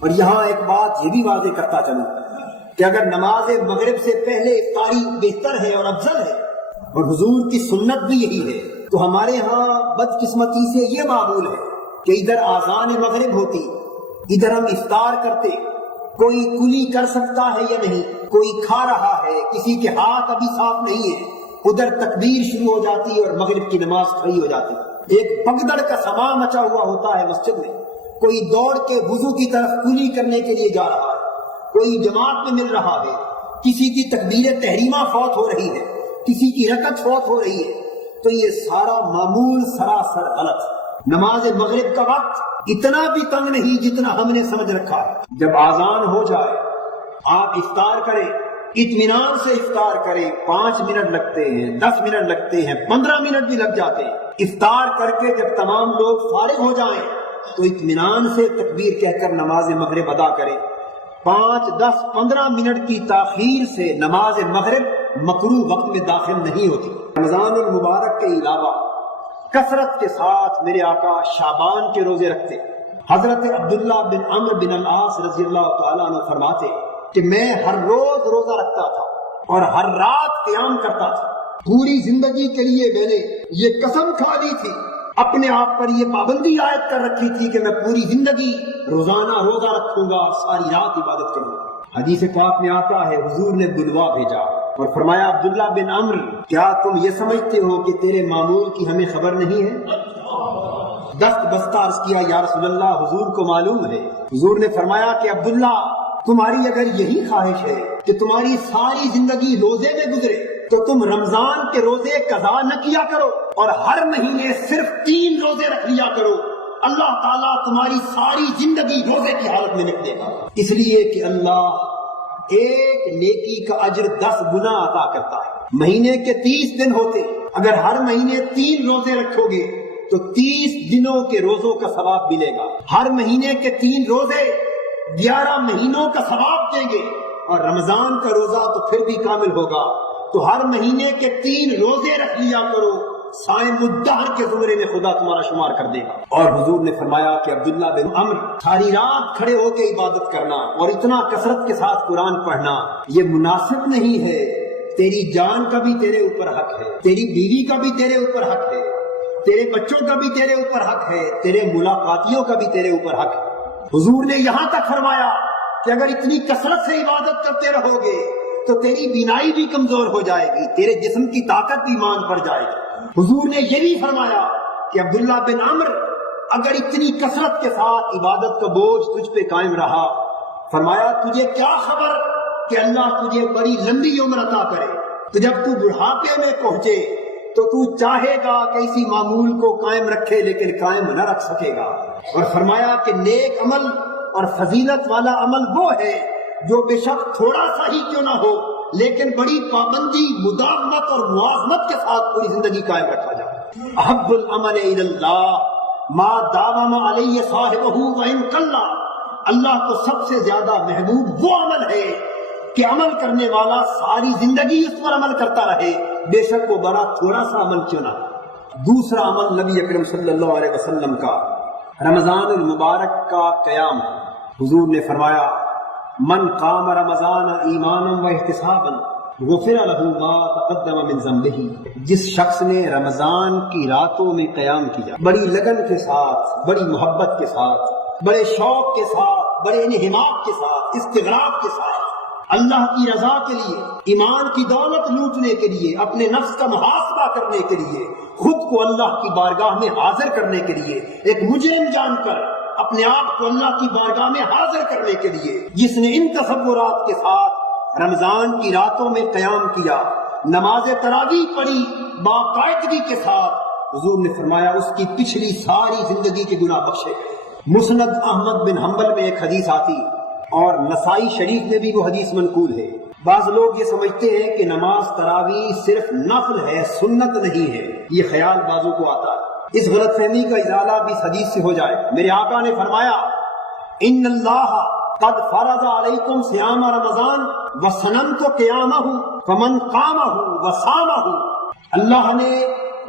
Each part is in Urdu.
اور یہاں ایک بات یہ بھی واضح کرتا چلوں کہ اگر نماز مغرب سے پہلے افطاری بہتر ہے اور افضل ہے اور حضور کی سنت بھی یہی ہے، تو ہمارے ہاں بدقسمتی سے یہ معمول ہے کہ ادھر آذان مغرب ہوتی، ادھر ہم افطار کرتے، کوئی کلی کر سکتا ہے یا نہیں، کوئی کھا رہا ہے، کسی کے ہاتھ ابھی صاف نہیں ہے، ادھر تکبیر شروع ہو جاتی اور مغرب کی نماز کھڑی ہو جاتی، ایک پگدڑ کا سما مچا ہوا ہوتا ہے مسجد میں، کوئی دوڑ کے وضو کی طرف کلی کرنے کے لیے جا رہا ہے، کوئی جماعت میں مل رہا ہے، کسی کی تکبیر تحریمہ فوت ہو رہی ہے، کسی کی رکعت فوت ہو رہی ہے، تو یہ سارا معمول سراسر غلط ہے۔ نماز مغرب کا وقت اتنا بھی تنگ نہیں جتنا ہم نے سمجھ رکھا ہے۔ جب آذان ہو جائے آپ افطار کریں، اطمینان سے افطار کریں، 5 منٹ لگتے ہیں، 10 منٹ لگتے ہیں، 15 منٹ بھی لگ جاتے ہیں۔ افطار کر کے جب تمام لوگ فارغ ہو جائیں تو اطمینان سے تکبیر کہہ کر نماز مغرب ادا کریں۔ 5، 10، 15 منٹ کی تاخیر سے نماز مغرب مکروہ وقت میں داخل نہیں ہوتی۔ رمضان المبارک کے علاوہ کثرت کے ساتھ میرے آقا شعبان کے روزے رکھتے۔ حضرت عبداللہ بن عمرو بن العاص رضی اللہ تعالیٰ عنہ فرماتے کہ میں ہر روز روزہ رکھتا تھا اور ہر رات قیام کرتا تھا۔ پوری زندگی کے لیے میں نے یہ قسم کھا لی تھی، اپنے آپ پر یہ پابندی عائد کر رکھی تھی کہ میں پوری زندگی روزانہ روزہ رکھوں گا، ساری رات عبادت کروں گا۔ حدیث پاک میں آتا ہے حضور نے بلوا بھیجا اور فرمایا عبداللہ بن عمرو کیا تم یہ سمجھتے ہو کہ تیرے معمول کی ہمیں خبر نہیں ہے؟ دست بستہ عرض کیا یا رسول اللہ حضور کو معلوم ہے۔ حضور نے فرمایا کہ عبداللہ تمہاری اگر یہی خواہش ہے کہ تمہاری ساری زندگی روزے میں گزرے تو تم رمضان کے روزے قضا نہ کیا کرو اور ہر مہینے صرف 3 روزے رکھ لیا کرو، اللہ تعالیٰ تمہاری ساری زندگی روزے کی حالت میں لکھ دے گا۔ اس لیے کہ اللہ ایک نیکی کا اجر 10 گنا عطا کرتا ہے۔ مہینے کے 30 دن ہوتے، اگر ہر مہینے 3 روزے رکھو گے تو 30 دنوں کے روزوں کا ثواب ملے گا۔ ہر مہینے کے 3 روزے 11 مہینوں کا ثواب دیں گے، اور رمضان کا روزہ تو پھر بھی کامل ہوگا۔ تو ہر مہینے کے 3 روزے رکھ لیا کرو، صائم الدہر کے زمرے میں خدا تمہارا شمار کر دے گا۔ اور حضور نے فرمایا کہ عبداللہ بن عمرو ساری رات کھڑے ہو کے عبادت کرنا اور اتنا کثرت کے ساتھ قرآن پڑھنا یہ مناسب نہیں ہے۔ تیری جان کا بھی تیرے اوپر حق ہے، تیری بیوی کا بھی تیرے اوپر حق ہے، تیرے بچوں کا بھی تیرے اوپر حق ہے، تیرے ملاقاتیوں کا بھی تیرے اوپر حق ہے۔ حضور نے یہاں تک فرمایا کہ اگر اتنی کثرت سے عبادت کرتے رہو گے تو تیری بینائی بھی کمزور ہو جائے گی، تیرے جسم کی طاقت بھی مان پڑ جائے گی۔ حضور نے یہ بھی فرمایا کہ عبداللہ بن عمرو اگر اتنی کثرت کے ساتھ عبادت کا بوجھ تجھ پہ قائم رہا، فرمایا تجھے کیا خبر کہ اللہ تجھے بڑی لمبی عمر عطا کرے، تو جب تو بڑھاپے میں پہنچے تو تو چاہے گا کہ اسی معمول کو قائم رکھے لیکن قائم نہ رکھ سکے گا۔ اور فرمایا کہ نیک عمل اور فضیلت والا عمل وہ ہے جو بے شک تھوڑا سا ہی کیوں نہ ہو لیکن بڑی پابندی، مداومت اور موازنت کے ساتھ پوری زندگی قائم رکھا جائے۔ احب العمل الی اللہ ما داوم علیہ صاحبہ وان قل، اللہ کو سب سے زیادہ محبوب وہ عمل ہے کہ عمل کرنے والا ساری زندگی اس پر عمل کرتا رہے، بے شک وہ بڑا تھوڑا سا عمل کیوں نہ۔ دوسرا عمل نبی اکرم صلی اللہ علیہ وسلم کا رمضان المبارک کا قیام ہے۔ حضور نے فرمایا من قام رمضان ایمانا و احتسابا غفر له ما تقدم من ذنبه، جس شخص نے رمضان کی راتوں میں قیام کیا بڑی لگن کے ساتھ، بڑی محبت کے ساتھ، بڑے شوق کے ساتھ، بڑے انہماک کے ساتھ، استغراق کے ساتھ، اللہ کی رضا کے لیے، ایمان کی دولت لوٹنے کے لیے، اپنے نفس کا محاسبہ کرنے کے لیے، خود کو اللہ کی بارگاہ میں حاضر کرنے کے لیے، ایک مجرم جان کر اپنے آپ کو اللہ کی بارگاہ میں حاضر کرنے کے لیے، جس نے ان تصورات کے ساتھ رمضان کی راتوں میں قیام کیا، نماز تراویح پڑھی باقاعدگی کے ساتھ، حضور نے فرمایا اس کی پچھلی ساری زندگی کے گناہ بخشے گئے۔ مسند احمد بن حنبل میں ایک حدیث آتی اور نسائی شریف میں بھی وہ حدیث منقول ہے۔ بعض لوگ یہ سمجھتے ہیں کہ نماز تراویح صرف نفل ہے، سنت نہیں ہے، یہ خیال بعضوں کو آتا ہے۔ اس غلط فہمی کا ازالہ بھی اس حدیث سے ہو جائے۔ میرے آقا نے فرمایا ان اللہ قد فرض علیکم صیام رمضان وسننت قیامہ فمن قامہ وصامہ، اللہ نے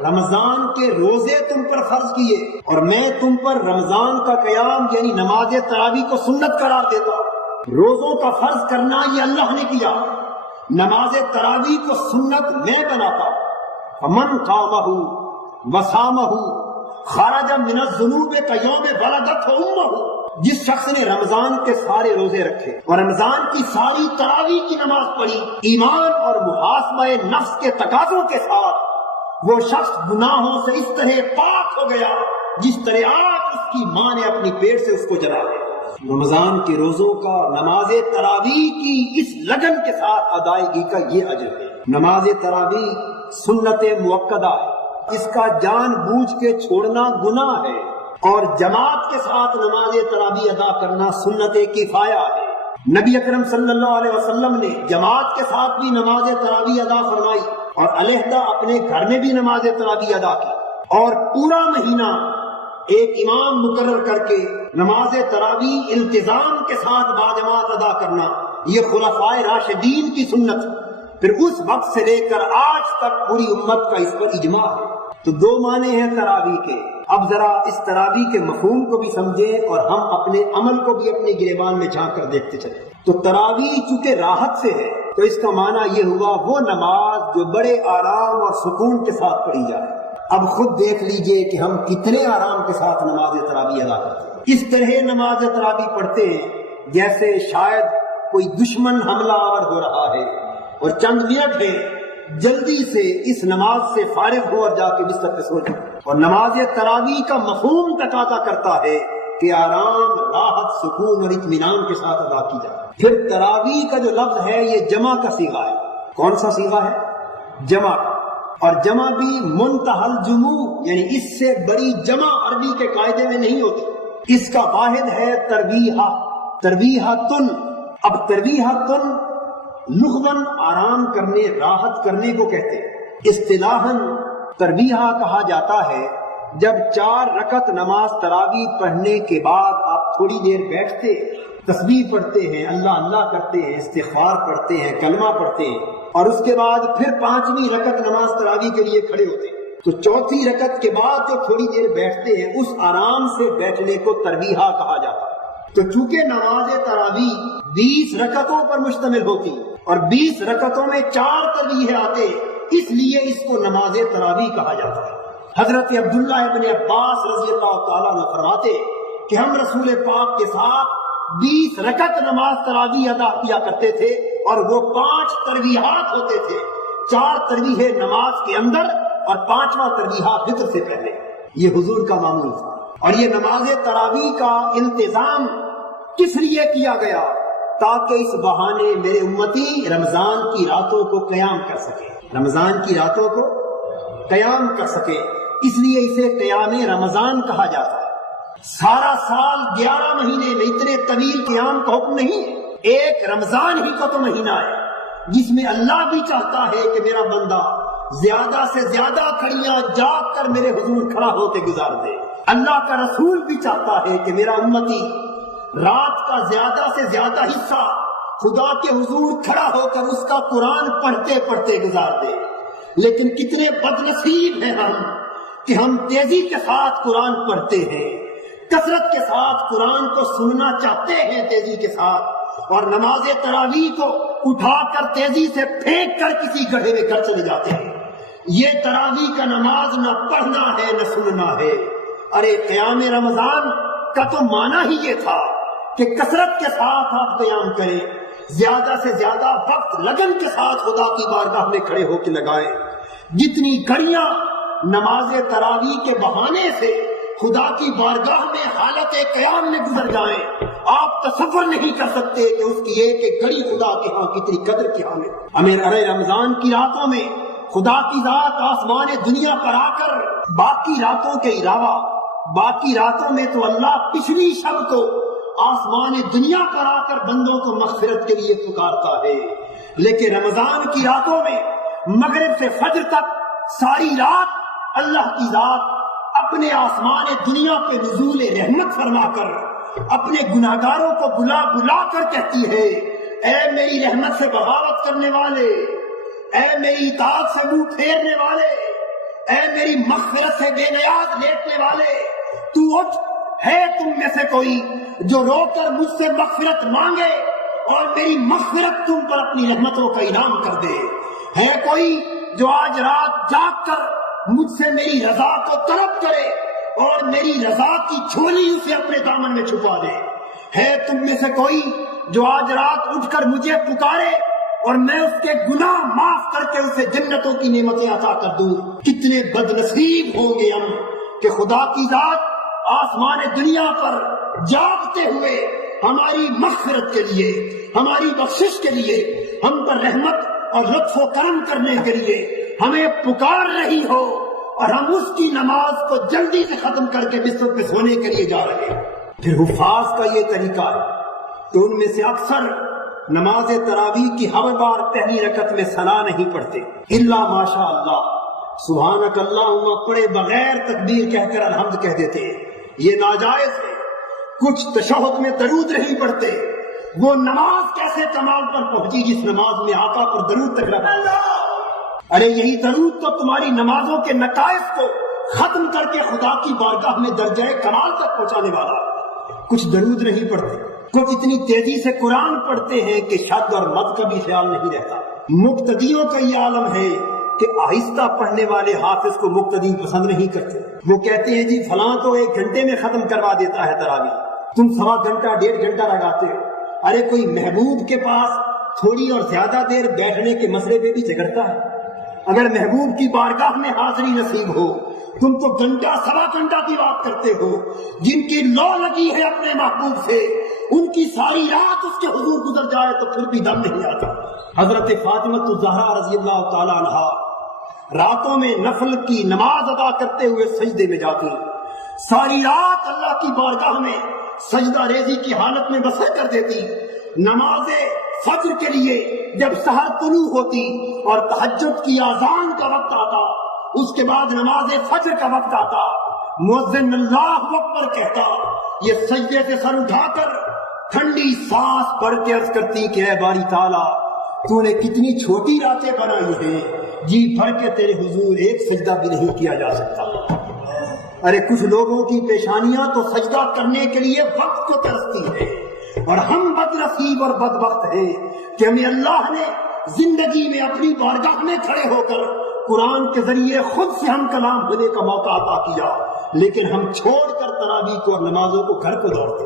رمضان کے روزے تم پر فرض کیے اور میں تم پر رمضان کا قیام یعنی نماز تراویح کو سنت قرار دیتا ہوں۔ روزوں کا فرض کرنا یہ اللہ نے کیا، نماز تراویح کو سنت میں بناتا ہوں۔ فمن قامہ وصامہ خرج من الذنوب کیوم ولدتہ امہ، جس شخص نے رمضان کے سارے روزے رکھے اور رمضان کی ساری تراویح کی نماز پڑھی ایمان اور محاسبہ نفس کے تقاضوں کے ساتھ، وہ شخص گناہوں سے اس طرح پاک ہو گیا جس طرح آگ اس کی ماں نے اپنی پیٹ سے اس کو جلا دیا۔ رمضان کے روزوں کا نماز تراویح کی اس لگن کے ساتھ ادائیگی کا یہ اجر ہے۔ نماز تراویح سنت مؤکدہ ہے، اس کا جان بوجھ کے چھوڑنا گناہ ہے، اور جماعت کے ساتھ نماز تراویح ادا کرنا سنت کفایہ ہے۔ نبی اکرم صلی اللہ علیہ وسلم نے جماعت کے ساتھ بھی نماز تراویح ادا فرمائی اور علیحدہ اپنے گھر میں بھی نماز تراویح ادا کی، اور پورا مہینہ ایک امام مقرر کر کے نماز تراویح التزام کے ساتھ باجماعت ادا کرنا یہ خلفائے راشدین کی سنت، پھر اس وقت سے لے کر آج تک پوری امت کا اس پر اجماع ہے۔ تو دو معنی ہیں تراویح کے۔ اب ذرا اس تراویح کے مفہوم کو بھی سمجھیں اور ہم اپنے عمل کو بھی اپنے گریبان میں جھانک کر دیکھتے چلیں۔ تو تراویح چونکہ راحت سے ہے تو اس کا معنی یہ ہوا وہ نماز جو بڑے آرام اور سکون کے ساتھ پڑھی جائے۔ اب خود دیکھ لیجئے کہ ہم کتنے آرام کے ساتھ نماز تراویح ادا کرتے ہیں۔ اس طرح نماز تراویح پڑھتے ہیں جیسے شاید کوئی دشمن حملہ آور ہو رہا ہے اور چند منٹ ہے، جلدی سے اس نماز سے فارغ ہو اور جا کے بستر پہ سو جائے۔ اور نماز تراویح کا مفہوم تقاضا کرتا ہے کہ آرام، راحت، سکون اور اطمینان کے ساتھ ادا کی جائے۔ پھر تراویح کا جو لفظ ہے یہ جمع کا صیغہ ہے۔ کون سا صیغہ ہے؟ جمع کا، اور جمع بھی منتہی الجموع، یعنی اس سے بڑی جمع عربی کے قاعدے میں نہیں ہوتی۔ اس کا واحد ہے ترویحہ، ترویحۃن۔ اب ترویحۃن لغوً آرام کرنے، راحت کرنے کو کہتے ہیں۔ اصطلاحاً ترویحہ کہا جاتا ہے جب 4 رکعت نماز تراویح پڑھنے کے بعد آپ تھوڑی دیر بیٹھتے، تسبیح پڑھتے ہیں، اللہ اللہ کرتے ہیں، استغفار پڑھتے ہیں، کلمہ پڑھتے ہیں، اور اس کے بعد پھر 5ویں رکعت نماز تراویح کے لیے کھڑے ہوتے ہیں۔ تو 4تھی رکعت کے بعد جو تھوڑی دیر بیٹھتے ہیں اس آرام سے بیٹھنے کو ترویحہ کہا جاتا ہے۔ تو چونکہ نماز تراویح 20 رکعتوں پر مشتمل ہوتی اور 20 رکعتوں میں 4 ترویح آتے، اس لیے اس کو نماز تراویح کہا جاتا ہے۔ حضرت عبداللہ ابن عباس رضی اللہ تعالیٰ عنہ فرماتے کہ ہم رسول پاک کے ساتھ 20 رکعت نماز تراویح ادا کیا کرتے تھے اور وہ 5 ترویحات ہوتے تھے، 4 ترویح نماز کے اندر اور 5واں ترویحہ فطر سے پہلے۔ یہ حضور کا معمول تھا۔ اور یہ نماز تراویح کا انتظام کس لیے کیا گیا؟ تاکہ اس بہانے میرے امتی رمضان کی راتوں کو قیام کر سکے، رمضان کی راتوں کو قیام کر سکے، اس لیے اسے قیام رمضان کہا جاتا ہے۔ سارا سال 11 مہینے میں اتنے طویل قیام کا حکم نہیں، ایک رمضان ہی کا تو مہینہ ہے جس میں اللہ بھی چاہتا ہے کہ میرا بندہ زیادہ سے زیادہ کھڑیاں جاگ کر میرے حضور کھڑا ہو کے گزار دے۔ اللہ کا رسول بھی چاہتا ہے کہ میرا امتی رات کا زیادہ سے زیادہ حصہ خدا کے حضور کھڑا ہو کر اس کا قرآن پڑھتے پڑھتے گزار دے۔ لیکن کتنے بد نصیب ہیں ہم کہ ہم تیزی کے ساتھ قرآن پڑھتے ہیں، کثرت کے ساتھ قرآن کو سننا چاہتے ہیں تیزی کے ساتھ، اور نماز تراویح کو اٹھا کر تیزی سے پھینک کر کسی گڑھے میں گھر چلے جاتے ہیں۔ یہ تراویح کا نماز نہ پڑھنا ہے نہ سننا ہے۔ ارے قیام رمضان کا تو معنی ہی یہ تھا کہ کثرت کے ساتھ آپ قیام کریں، زیادہ سے زیادہ وقت لگن کے ساتھ خدا کی بارگاہ میں کھڑے ہو کے لگائیں۔ جتنی گھڑیاں نماز تراویح کے بہانے سے خدا کی بارگاہ میں حالت قیام میں گزر جائیں، آپ تصور نہیں کر سکتے کہ اس کی ایک ایک گھڑی خدا کے ہاں کتنی قدر کی حامل۔ ہمیں ارے رمضان کی راتوں میں خدا کی ذات آسمان دنیا پر آ کر باقی راتوں کے علاوہ باقی راتوں میں تو اللہ پچھلی شب کو آسمان دنیا پر آ کر بندوں کو مغفرت کے لیے پکارتا ہے، لیکن رمضان کی راتوں میں مغرب سے فجر تک ساری رات اللہ کی ذات اپنے آسمان دنیا پہ نزول رحمت فرما کر اپنے گناہگاروں کو بلا بلا کر کہتی ہے، اے میری رحمت سے بغاوت کرنے والے، اے میری اطاعت سے منہ پھیرنے والے، اے میری مغفرت سے بے نیاز لیٹنے والے، تو اٹھ، ہے تم میں سے کوئی جو رو کر مجھ سے مغفرت مانگے اور میری مغفرت تم پر اپنی رحمتوں کا انعام کر دے؟ ہے کوئی جو آج رات جاگ کر مجھ سے میری رضا کو طلب کرے اور میری رضا کی جھولی اسے اپنے دامن میں چھپا دے؟ ہے تم میں سے کوئی جو آج رات اٹھ کر مجھے پکارے اور میں اس کے گناہ معاف کر کے اسے جنتوں کی نعمتیں عطا کر دوں؟ کتنے بد نصیب ہوں گے ہم کہ خدا کی ذات آسمان دنیا پر جاگتے ہوئے ہماری مغفرت کے لیے، ہماری بخشش کے لیے، ہم پر رحمت اور لطف و کرم کرنے کے لیے ہمیں پکار رہی ہو، اور ہم اس کی نماز کو جلدی سے ختم کر کے بستر پہ سونے کے لیے جا رہے ہیں۔ پھر حفاظ کا یہ طریقہ ہے کہ ان میں سے اکثر نماز تراویح کی ہر بار پہلی رکعت میں ثنا نہیں پڑھتے، الا ماشاء اللہ، سبحانک اللہم پڑھے بغیر تکبیر کہہ کر الحمد کہہ دیتے ہیں، یہ ناجائز ہے۔ کچھ تشہد میں درود نہیں پڑھتے، وہ نماز کیسے کمال پر پہنچی جس نماز میں آقا پر درود تک نہ پڑھا؟ ارے یہی درود تو تمہاری نمازوں کے نقائص کو ختم کر کے خدا کی بارگاہ میں درجہ کمال تک پہنچانے والا۔ کچھ درود نہیں پڑھتے، کچھ اتنی تیزی سے قرآن پڑھتے ہیں کہ شد اور مد کا بھی خیال نہیں رہتا۔ مقتدیوں کا یہ عالم ہے کہ آہستہ پڑھنے والے حافظ کو مقتدی پسند نہیں کرتے، وہ کہتے ہیں جی فلاں تو 1 گھنٹے میں ختم کروا دیتا ہے تراویح، تم 1.25 گھنٹہ 1.5 گھنٹہ لگاتے ہو۔ ارے کوئی محبوب کے پاس تھوڑی اور زیادہ دیر بیٹھنے کے مسئلے پہ بھی جھگڑتا ہے؟ اگر محبوب کی بارگاہ میں حاضری نصیب ہو، تم تو 1.25 گھنٹہ کی بات کرتے ہو۔ جن کی لو لگی ہے اپنے محبوب سے، ان کی ساری رات اس کے حضور گزر جائے تو پھر بھی دم نہیں آتا۔ حضرت فاطمہ الزہرا رضی اللہ تعالی عنہا راتوں میں نفل کی نماز ادا کرتے ہوئے سجدے میں جاتی، ساری رات اللہ کی بارگاہ میں سجدہ ریزی کی حالت میں بسر کر دیتی۔ نماز فجر کے لیے جب سحر طلوع ہوتی اور تہجد کی اذان کا وقت آتا، اس کے بعد نماز فجر کا وقت آتا، مؤذن اللہ اکبر کہتا، یہ سجدے سے سر اٹھا کر ٹھنڈی سانس بھر کے عرض کرتی کہ اے باری تعالیٰ، تو نے کتنی چھوٹی راتیں بنائی ہیں، جی بھر کے تیرے حضور ایک سجدہ بھی نہیں کیا جا سکتا۔ ارے کچھ لوگوں کی پیشانیاں تو سجدہ کرنے کے لیے وقت کو ترستی ہے، اور ہم بد نصیب اور بدبخت ہیں کہ ہمیں اللہ نے زندگی میں اپنی بارگاہ میں کھڑے ہو کر قرآن کے ذریعے خود سے ہم کلام ہونے کا موقع عطا کیا، لیکن ہم چھوڑ کر تراویح کو اور نمازوں کو گھر کو دوڑتے۔